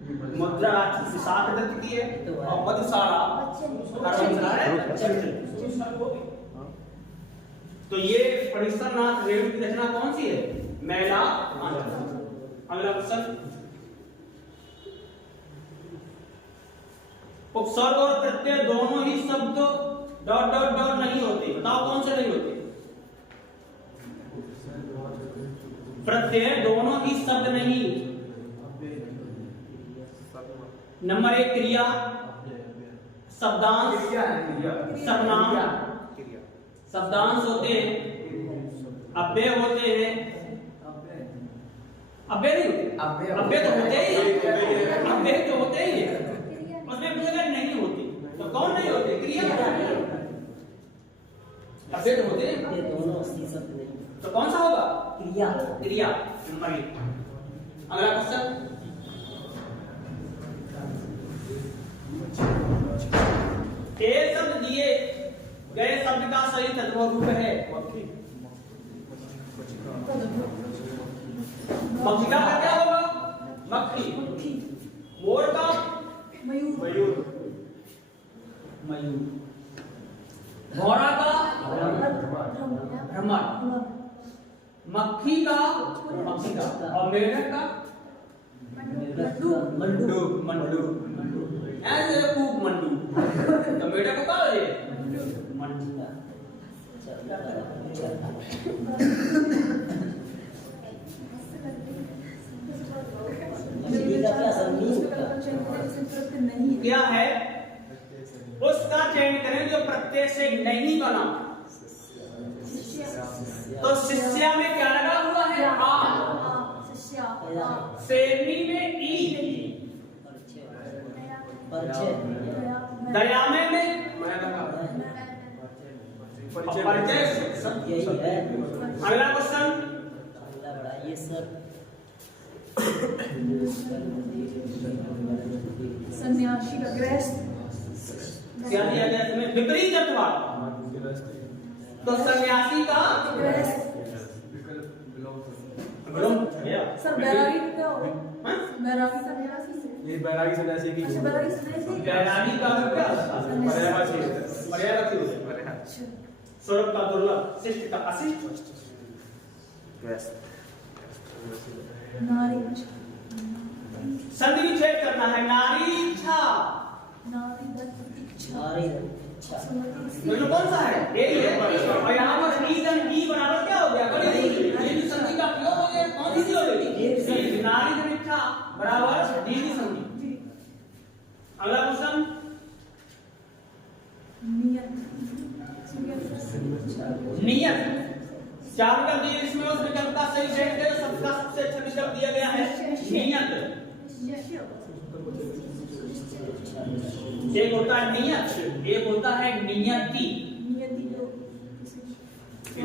मुद्रा विशाख दत्त की है और मधुशाला तो ये परीक्षणनाथ रेणु की रचना कौन सी है? मैला आंचल। अगला क्वेश्चन, उपसर्ग और प्रत्यय दोनों ही शब्द डॉट डॉट डॉट नहीं होते, बताओ कौन से नहीं होते? प्रत्यय दोनों ही शब्द नहीं। नंबर 1 क्रिया, शब्दांश, सर्वनाम, शब्दांश होते हैं, अव्यय होते हैं, अव्यय नहीं होते, अव्यय तो होते ही, अव्यय तो होते ही, उसमें पूछेगा नहीं होते, तो कौन नहीं होते? क्रिया, अव्यय तो होते हैं, ये दोनों शब्द नहीं, तो कौन सा होगा? क्रिया, क्रिया नंबर 1। अगला क्वेश्चन, एक शब्द दिए गए शब्द का सही तद्भव रूप है। मक्षिका का क्या होगा? मक्खी। मोर का? मयूर। घोड़ा का? भ्रमर। मक्खी का? मक्षिका। और मेढक का? मंडू। ऐसे खूब मंडू, तो मेढक को क्या है? मंडू। क्या है? उसका चयन करें जो प्रत्यय से नहीं बना। तो शिष्या में क्या लगा हुआ है? आ। शेरनी में ई। दया में परिचय। अगला क्वेश्चन, सन्यासी का गृहस्थ क्या दिया गया इसमें? विपरीत अर्थवाद। तो सन्यासी का सर बैरागी क्या होगा? बैरागी सन्यासी से, ये बैरागी सन्यासी की, अच्छा बैरागी सन्यासी, बैरागी का क्या? पर्यायवाची होता है। स्वरूप का दुर्लभ, शिष्ट का अशिष्ट। नारी संधि विच्छेद करना है। नारी इच्छा, तो कौन सा है? यही है। और यहाँ पर ई बराबर क्या हो गया? दीर्घ संधि का प्रयोग हो गया। कौन सी हो गई? नारी इच्छा बराबर दीर्घ संधि। अगला क्वेश्चन, नियत। चार कर दिए इसमें, उस विकल्प का सही सेट दे, सबका सबसे अच्छा विकल्प दिया गया है नियत। एक होता है नियत, एक होता है नियति।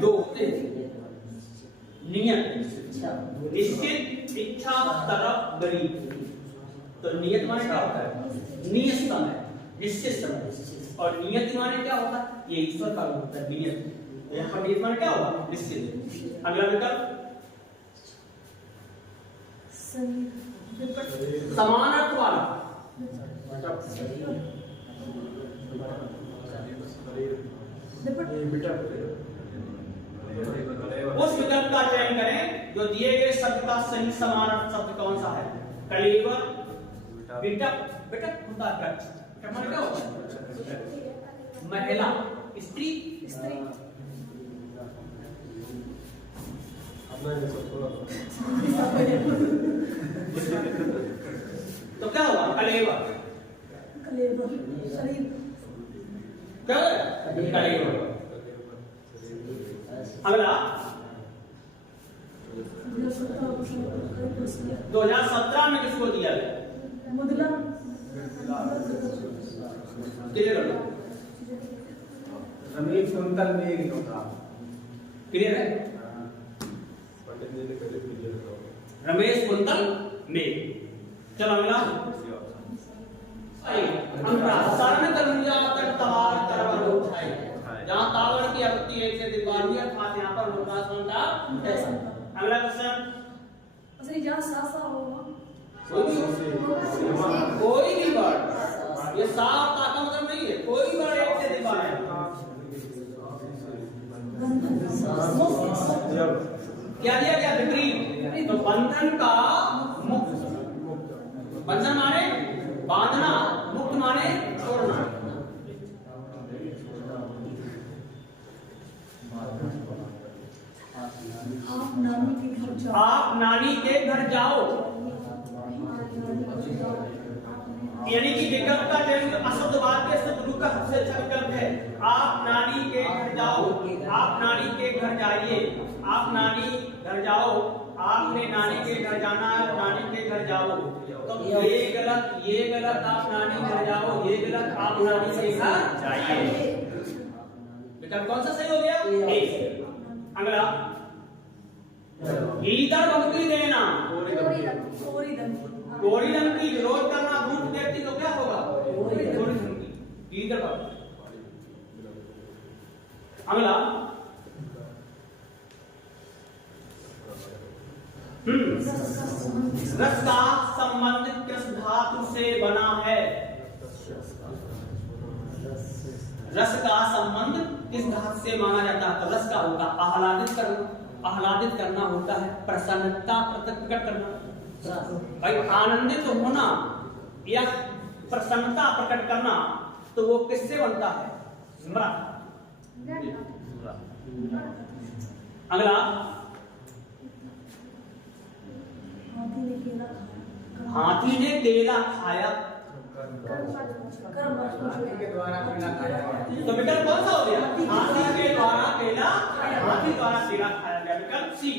दो होते हैं। नियत निश्चित, इच्छा, तरफ, गरीब। तो नियत माने क्या होता है? नियत समय, निश्चित समय। और नियति माने क्या होता है? ये ईश्वर का रूप होता है नियत। यहाँ पर नियत माने क्या होगा? निश्चित। अगला विकल्प, समान अर्थ वाला। उस विकल्प का चयन करें जो दिए गए शब्द का सही समान अर्थ शब्द कौन सा है? कलेवर, बिटक। बिटक होता है बिटक माने क्या होता है? महिला, स्त्री। तो क्या होगा? कलेवर। शरीर क्या है? कलेवर। अगला 2017 में किसको दिया गया? मुदला। क्लियर हो? रमेश कुंतल में एक होता। क्लियर है? रमेश कुंतल में। चलो अगला, सारण तरुजा तट तवार तरवर उठाई। जहां तावर की आवृत्ति 1 से अधिक बार हुई अर्थात यहां पर अनुप्रास बनता है। अगला क्वेश्चन, असली जहां सा होगा कोई भी वर्ड, ये साफ का मतलब नहीं है, कोई वर्ड एक से अधिक बार है। क्या दिया गया? विपरीत। तो बंधन का मुक्त, बंधन माने बांधना, मुक्त माने छोड़ना। आप नानी के घर जाओ। आप नानी के घर जाओ, यानी कि विकल्प का जैसे अशुद्ध वाक्य शुद्ध रूप का सबसे अच्छा विकल्प है। आप नानी के घर जाओ, आप नानी के घर जाइए, आप नानी घर जाओ, आपने नानी के घर जाना है, नानी के घर जाओ। तो ये गलत, ये गलत, आप नानी घर जाओ, ये गलत, आप नानी के घर जाइए। विकल्प कौन सा सही हो गया? ए। अगला, इधर भक्ति देना, कोरी रंग की विरोध करना मूर्ख व्यक्ति तो क्या होगा? कोरी रंग की। इधर भक्ति। अगला, रस का संबंध किस धातु से बना है? रस का संबंध किस धातु से माना जाता है? तो रस का होगा आह्लादित करना, आह्लादित करना होता है प्रसन्नता प्रकट करना। भाई आनंदित होना या प्रसन्नता प्रकट करना, तो वो किससे बनता है? स्मृत। अगला, हाथी ने केला खाया, तो विकल्प कौन सा हो गया? हाथी के द्वारा केला, हाथी द्वारा केला खाया गया। विकल्प सी।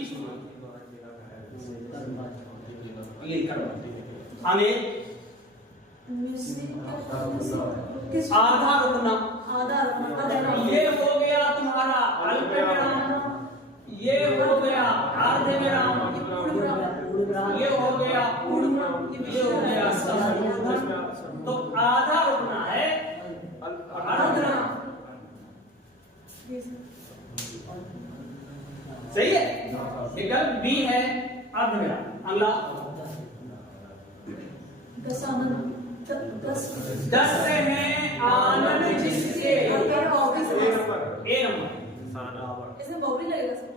ये करो हमें आधा रुकना, ये हो गया तुम्हारा अल्प विराम, ये हो गया अर्ध विराम, ये हो गया पूर्ण, ये हो गया संपूर्ण। तो आधा रुकना है अर्ध विराम। सही है, विकल्प बी है अर्ध विराम। अगला, 10 है आनंद जिससे। ए नंबर इसमें बावरी लगेगा सर।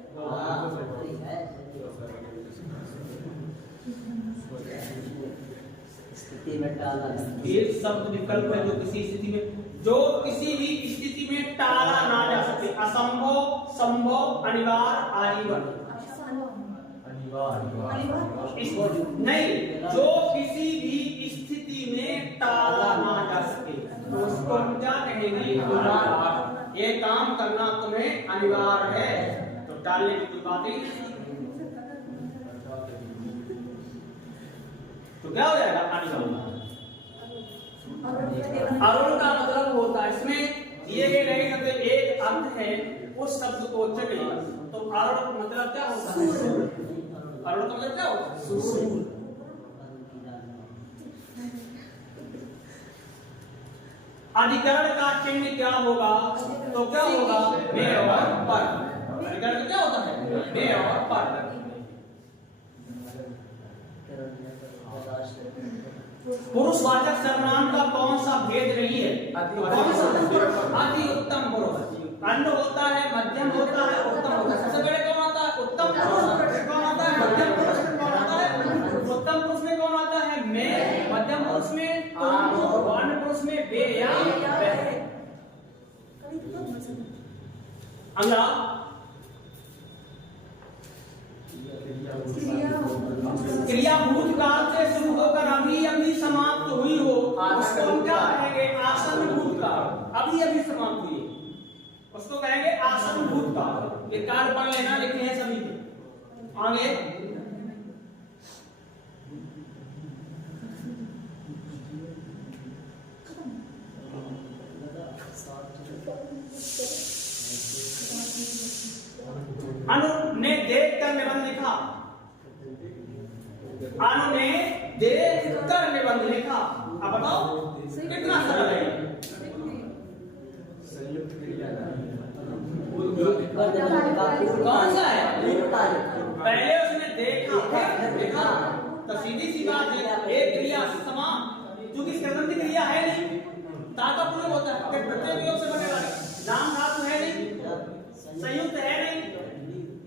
स्थिति में टाला, एक शब्द विकल्प है जो किसी स्थिति में, जो किसी भी स्थिति में टाला ना जा सके। असंभव, संभव, अनिवार्य, आजीवन। नहीं, जो किसी भी स्थिति में टाला ना जा सके तो उसको हम क्या कहेंगे? ये काम करना तुम्हें अनिवार्य है, तो टालने की कोई बात ही नहीं। तो क्या हो जाएगा? अनिवार्य। अरुण का मतलब होता है, इसमें दिए गए नहीं शब्द एक अर्थ है, उस शब्द को चुने। तो अरुण मतलब क्या होता है? अरुण का मतलब क्या होता है? अधिकरण का चिन्ह क्या होगा? तो क्या होगा? में और पर। अधिकरण क्या होता है? में और पर। पुरुषवाचक सर्वनाम का कौन सा भेद नहीं है? कौन सा? अति उत्तम पुरुष। अन्न होता है, मध्यम होता है, उत्तम होता है। सबसे पहले कौन आता है? उत्तम पुरुष। कौन आता है? मध्यम पुरुष। कौन आता है? उत्तम पुरुष में कौन आता है? मैं। मध्यम पुरुष में तुम, वर्ण पुरुष में वे या वह। अगला, क्रिया भूतकाल से शुरू होकर अभी अभी समाप्त हुई हो, उसको हम क्या कहेंगे? आसन्न भूतकाल। अभी अभी समाप्त हुई है, उसको कहेंगे आसन्न भूतकाल। ये कार्य पढ़ लेना, लिखे हैं सभी के आगे। अनु ने देख कर निबंध लिखा, अनु ने देख कर निबंध लिखा। अब बताओ कितना सरल है? कौन सा है? पहले उसने देखा फिर लिखा, तो सीधी सी बात है, एक क्रिया समा क्योंकि संबंधी क्रिया है नहीं, ता का प्रयोग होता है, फिर प्रत्यय प्रयोग से बनेगा, नाम धातु है नहीं, संयुक्त है नहीं,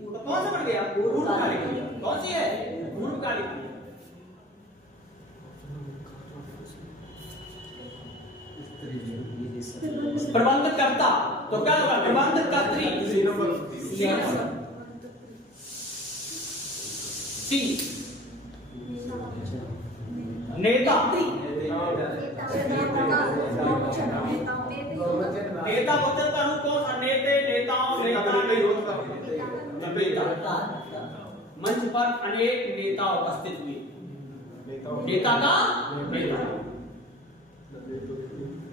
तो कौन सा बन गया? पूर्वकालिक। कौन सी है? पूर्वकालिक। प्रबंध करता तो क्या होगा? प्रबंध कर्त्री। सी नेता। नेता वचन का रूप कौन सा? नेते, नेताओं, नेता। मंच पर अनेक नेता उपस्थित हुए। नेता का नेता,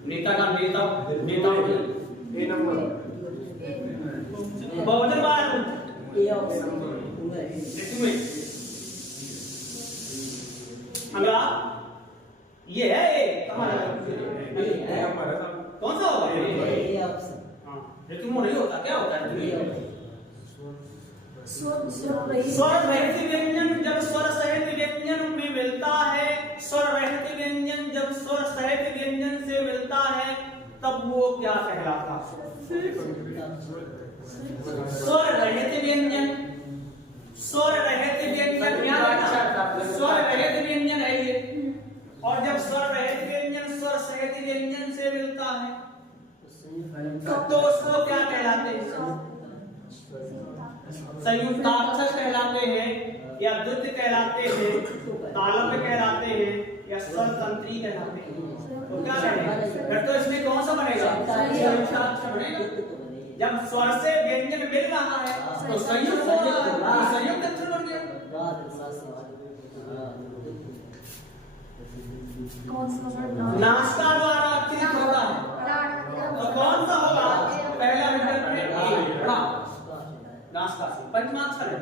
नेता का नेता, नेता बहुवचन वाला अगला ये है, कौन सा होगा? ऋतुमो नहीं होता, क्या होता है? स्वर रहित व्यंजन जब स्वर सहित व्यंजन में मिलता है, स्वर रहित व्यंजन जब स्वर सहित व्यंजन से मिलता है, तब वो क्या कहलाता? स्वर रहित व्यंजन, स्वर रहित व्यंजन, स्वर रहित व्यंजन है ये, और जब स्वर रहित व्यंजन स्वर सहित व्यंजन से मिलता है तो उसको क्या कहलाते हैं? संयुक्ताक्षर कहलाते हैं, या द्वित्व कहलाते हैं, तालव्य कहलाते हैं, या स्वर तंत्री कहलाते हैं। तो क्या कहेंगे? फिर तो इसमें कौन सा बनेगा? संयुक्ताक्षर बनेगा। जब स्वर से व्यंजन मिल रहा है तो संयुक्त अक्षर बन गया। नास्ता द्वारा अतिरिक्त होता है, तो कौन सा होगा? पहला विकल्प है नास्ता से, पंचमाक्षर है,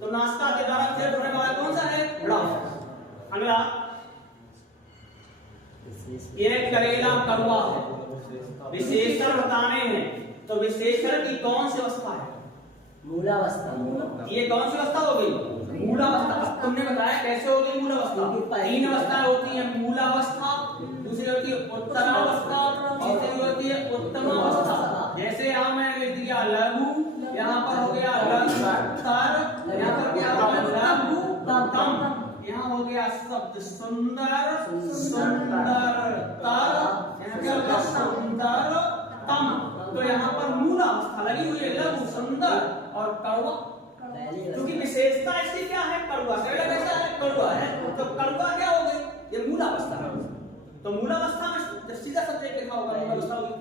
तो नास्ता के द्वारा अतिरिक्त होने वाला कौन सा है? अगला ये करेला कड़वा है, विशेषण बताने हैं, तो विशेषण की कौन सी अवस्था है? मूलावस्था। ये कौन सी अवस्था हो गई? मूलावस्था। अब तुमने बताया कैसे होगी मूलावस्था? तीन अवस्थाएं होती हैं, मूलावस्था, दूसरी होती है उत्तरावस्था, तीसरी होती है उत्तमावस्था। जैसे यहाँ मैंने लिख दिया लघु, यहाँ पर हो गया लघुतर, यहाँ पर क्या होगा? लघुतम, यहाँ हो गया शब्द सुंदर, सुंदरतर, यहाँ क्या होगा? सुंदरतम। तो यहाँ पर मूलावस्था लगी हुई है, लघु, सुंदर और कड़वा, क्योंकि विशेषता इसकी क्या है? कड़वा। कैसा है? कड़वा है, तो कड़वा क्या हो गई? ये मूलावस्था है। तो मूलावस्था में सीधा शब्द लिखा होगा, मूलावस्था होगी।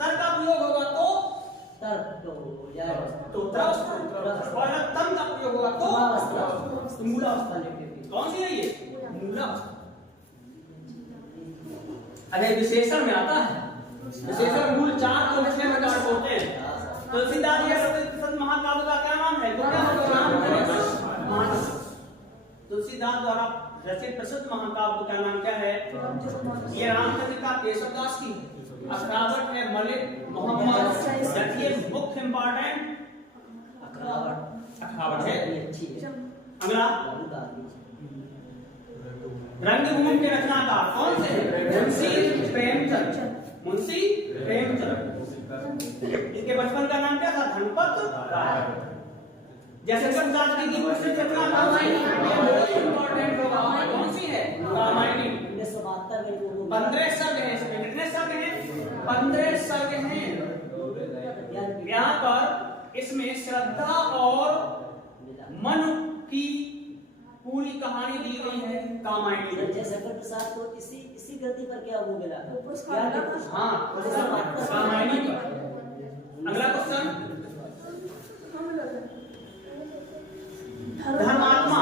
तर का प्रयोग होगा तो उत्तरावस्था, और तम का प्रयोग होगा तो मूलावस्था लिखेंगे। कौन सी है ये? मूलावस्था। अगर विशेषण में आता है, विशेषण मूल 4 तो 6 प्रकार होते हैं। तुलसीदास जी संत महाकाव्य का क्या नाम है? तो क्या होगा? रामचरितमानस। तुलसीदास द्वारा रचित प्रसिद्ध महाकाव्य का नाम क्या है? ये रामचरित का केशवदास की अखरावट है, मलिक मोहम्मद। देखिए मुख्य इंपॉर्टेंट अखरावट है। अगला रंगभूमि के रचनाकार कौन से? मुंशी प्रेमचंद। मुंशी प्रेमचंद। इनके बचपन का नाम क्या था? धनपत राय। जैसे प्रसाद की प्रसिद्ध रचना रामायणी, इंपॉर्टेंट होगा। कौन सी है? रामायणी। 15 सर्ग है इसमें। कितने सर्ग हैं? 15 सर्ग हैं। यहाँ पर इसमें श्रद्धा और मन की पूरी कहानी दी गई है रामायणी में। शंकर प्रसाद को इसी गलती पर क्या वो मिला? हाँ, रामायणी पर। अगला क्वेश्चन, धर्मात्मा।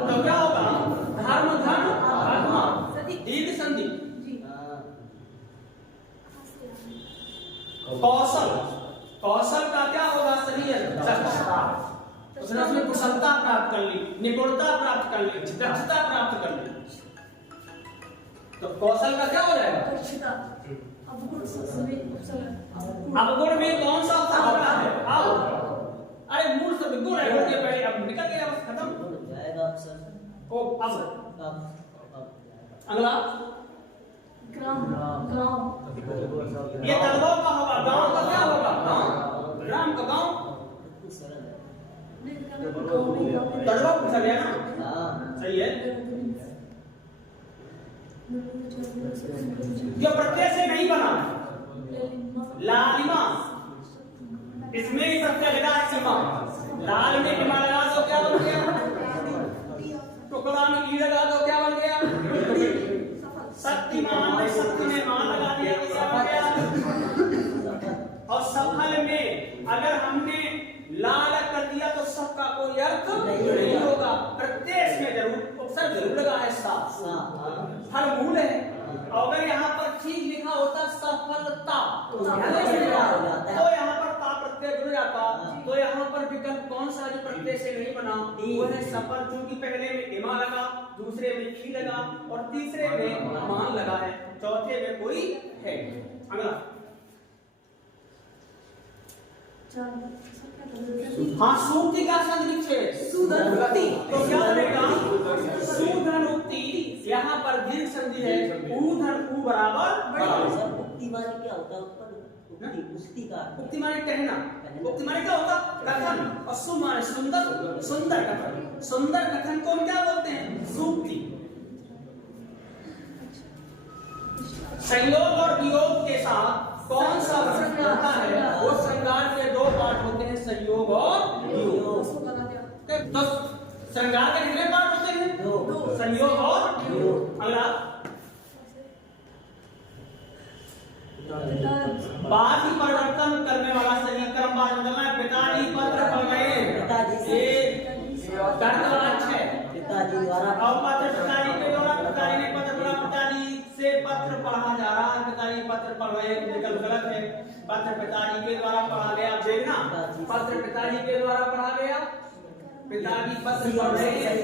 तो क्या होगा? धर्म धर्म आत्मा, दीर्घ संधि। कौशल, कौशल का क्या होगा? सही है दक्षता। उसने उसमें कुशलता प्राप्त कर ली, निपुणता प्राप्त कर ली, दक्षता प्राप्त कर ली, तो कौशल का क्या हो जाएगा? अवगुण में कौन सा अवसर होता है? अरे मूल शब्द गुण है, पहले अब निकल गया, बस खत्म। ओ अब अब अगला ग्राम ग्राम ये तलवा का होगा, गांव का क्या होगा? गांव, ग्राम का गांव। सरल है। तलवा पूछा गया ना, हाँ सही है। जो प्रत्यय से नहीं बना, लालिमा, इसमें ही प्रत्यय लगा सीमा। लाल में इमा लगा तो क्या बन गया? टुकड़ा में ई लगा तो क्या बन गया? शक्तिमान में शक्ति में मान लगा दिया तो क्या बन गया? और सफल में अगर हमने लाल कर दिया तो सब का कोई अर्थ नहीं होगा। प्रत्यय में जरूर उपसर्ग जरूर लगा है, साफ हर मूल है। और अगर यहाँ पर ठीक लिखा होता सफलता तो यहाँ पर ता प्रत्यय जुड़ जाता। तो यहाँ पर विकल्प कौन सा जो प्रत्यय से नहीं बना? वो है सफल, क्योंकि पहले में इमा लगा, दूसरे में खी लगा और तीसरे में मान लगा है, चौथे में कोई है। अगला हाँ, सूक्ति का संधिक्षेप सुधनुक्ति, तो क्या बनेगा? सुधनुक्ति। यहाँ पर दीर्घ संधि है, ऊधन ऊ बराबर। सर उक्ति माने क्या होता है? उत्पन्न उक्ति का उक्ति माने कहना, उक्ति माने क्या होता? कथन। और सु माने सुंदर, सुंदर कथन। सुंदर कथन को हम क्या बोलते हैं? सूक्ति। संयोग और वियोग के साथ कौन सा वचन आता है? वो श्रृंगार के दो पार्ट होते हैं, संयोग और वियोग। तो श्रृंगार के कितने पार्ट होते हैं? दो। संयोग और वियोग। अगला बात परिवर्तन करने वाला सही क्रम बात बदलना है। पिताजी पत्र पढ़ रहे हैं, पिताजी ये कर्तवाच्य है। पिताजी द्वारा और पत्र पिताजी के द्वारा, पिताजी ने पत्र पढ़ा, पिताजी से पत्र पढ़ा जा रहा है। पिताजी पत्र पढ़ रहे हैं, विकल्प गलत है। पत्र पिताजी के द्वारा पढ़ा गया, देखना पत्र पिताजी के द्वारा पढ़ा गया, पिताजी पत्र पढ़ रहे हैं।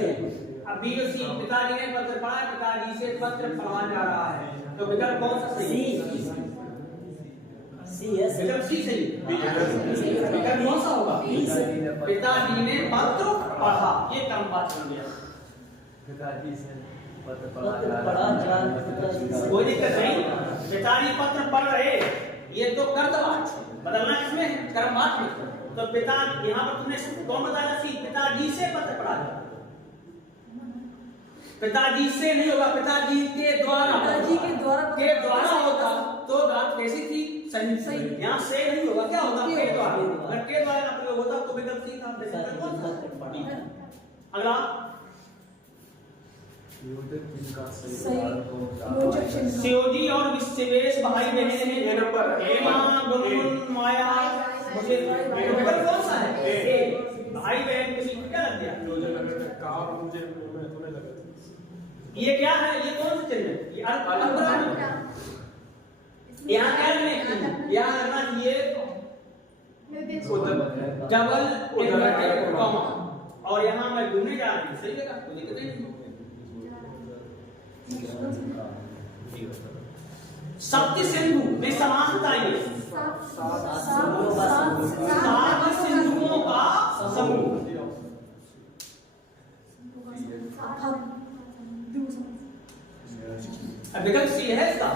अभी पिताजी ने पत्र पढ़ा, पिताजी से पत्र पढ़ा जा रहा है। तो विकल्प कौन सा सही? विकल्प सी सही। विकल्प कौन सा होगा? पिताजी ने पत्र पढ़ा, ये कम बात बन गया। पिताजी से पत्र कोई दिक्कत नहीं, पिताजी पत्र पढ़ रहे, ये तो कर्तवाच्य बदलना इसमें है, कर्मवाच्य में। तो पिता यहाँ पर तुमने कौन बताया? सी। पिताजी से पत्र पढ़ा जाए, पिताजी से नहीं होगा, पिताजी के द्वारा। पिताजी के द्वारा होता तो बात कैसी थी? सही। यहाँ से नहीं होगा, क्या होगा? के द्वारा। अगर के द्वारा का प्रयोग होता तो विकल्प सी था। अगला सियोजी और विश्वेश भाई बहन हैं। हेमा, गुनगुन, माया, मुझे विकल्प कौन सा है? ए। भाई बहन किसी को क्या लग गया? ये क्या है? ये कौन सा चिन्ह है? ये यहाँ क्या लगने? यहाँ लगना चाहिए डबल इन्वर्टेड कॉमा, और यहाँ मैं घूमने जा रही हूँ, सही लगा? कोई दिक्कत नहीं। सप्त सिंधु में समास बताइए। सात सिंधुओं का समूह। विकल्प सी है इसका।